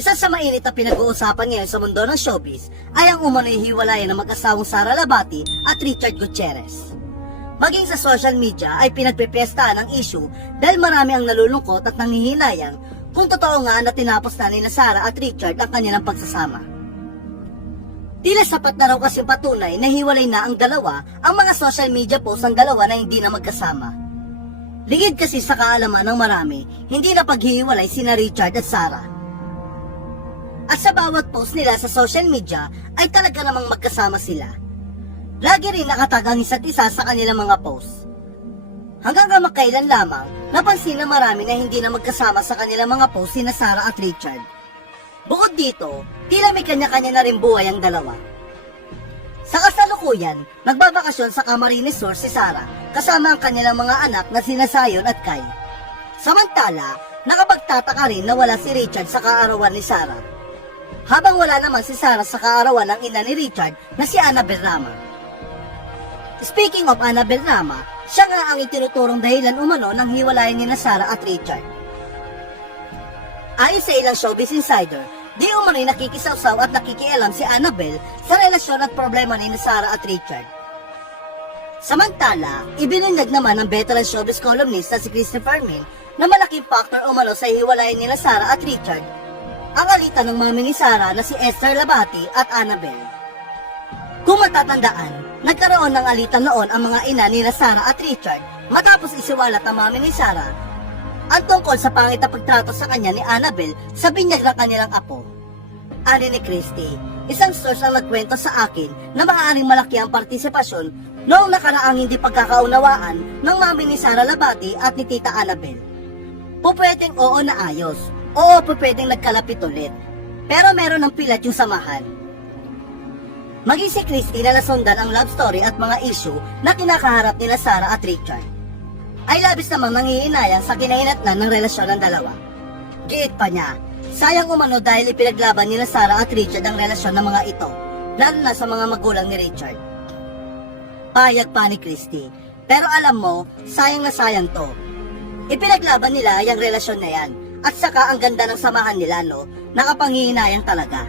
Isa sa mainit na pinag-uusapan ngayon sa mundo ng showbiz ay ang umano'y hiwalayan ng mag-asawang Sara Labati at Richard Gutierrez. Maging sa social media ay pinagpipestahan ang issue dahil marami ang nalulungkot at nanghihinayang kung totoo nga na tinapos na ni Sara at Richard ang kanilang pagsasama. Tila sapat na raw kasing patunay na hiwalay na ang dalawa ang mga social media posts ng dalawa na hindi na magkasama. Ligid kasi sa kaalaman ng marami, hindi na paghihiwalay sina Richard at Sara. At sa bawat post nila sa social media ay talaga namang magkasama sila. Lagi rin nakatag ang isa't isa sa kanilang mga post. Hanggang kamakailan lamang, napansin na marami na hindi na magkasama sa kanilang mga post sina Sara at Richard. Bukod dito, tila may kanya-kanya na rin buhay ang dalawa. Sa kasalukuyan, nagbabakasyon sa Camarines Sur si Sara kasama ang kanilang mga anak na sina Zion at Kai. Samantala, nakapagtataka rin na wala si Richard sa kaarawan ni Sara. Habang wala naman si Sara sa kaarawan ng ina ni Richard na si Annabel Rama. Speaking of Annabel Rama, siya nga ang itinuturong dahilan umano ng hiwalayan ni Sara at Richard. Ayon sa ilang showbiz insider, di umano'y nakikisawsaw at nakikialam si Annabel sa relasyon at problema ni Sara at Richard. Samantala, ibinunyag naman ng veteran showbiz columnist na si Christopher Min na malaking factor umano sa hiwalayan ni Sara at Richard ang alitan ng mami ni Sara na si Esther Labati at Annabel. Kung matatandaan, nagkaroon ng alitan noon ang mga ina ni Sara at Richard matapos isiwalat ng mami ni Sara ang tungkol sa pangit na pagtrato sa kanya ni Annabel sa binyag ng kanilang apo. Ani ni Christy, isang source ang nagkwento sa akin na maaaring malaki ang partisipasyon noong nakaraang hindi pagkakaunawaan ng mami ni Sara Labati at ni Tita Annabel. Pupwedeng oo na ayos, oo pupwedeng nagkalapit ulit, pero meron ng pilat yung samahan. Maging si Christy na nasundan ang love story at mga issue na kinakaharap nila Sara at Richard ay labis namang nanghihinayang sa kinahinatnan ng relasyon ng dalawa. Giit pa niya, sayang umano dahil ipinaglaban nila Sara at Richard ang relasyon ng mga ito, lalo na sa mga magulang ni Richard. Payag pa ni Christy, pero alam mo, sayang na sayang to. Ipinaglaban nila yung relasyon na yan, at saka ang ganda ng samahan nila no, nakapanghihinayang talaga.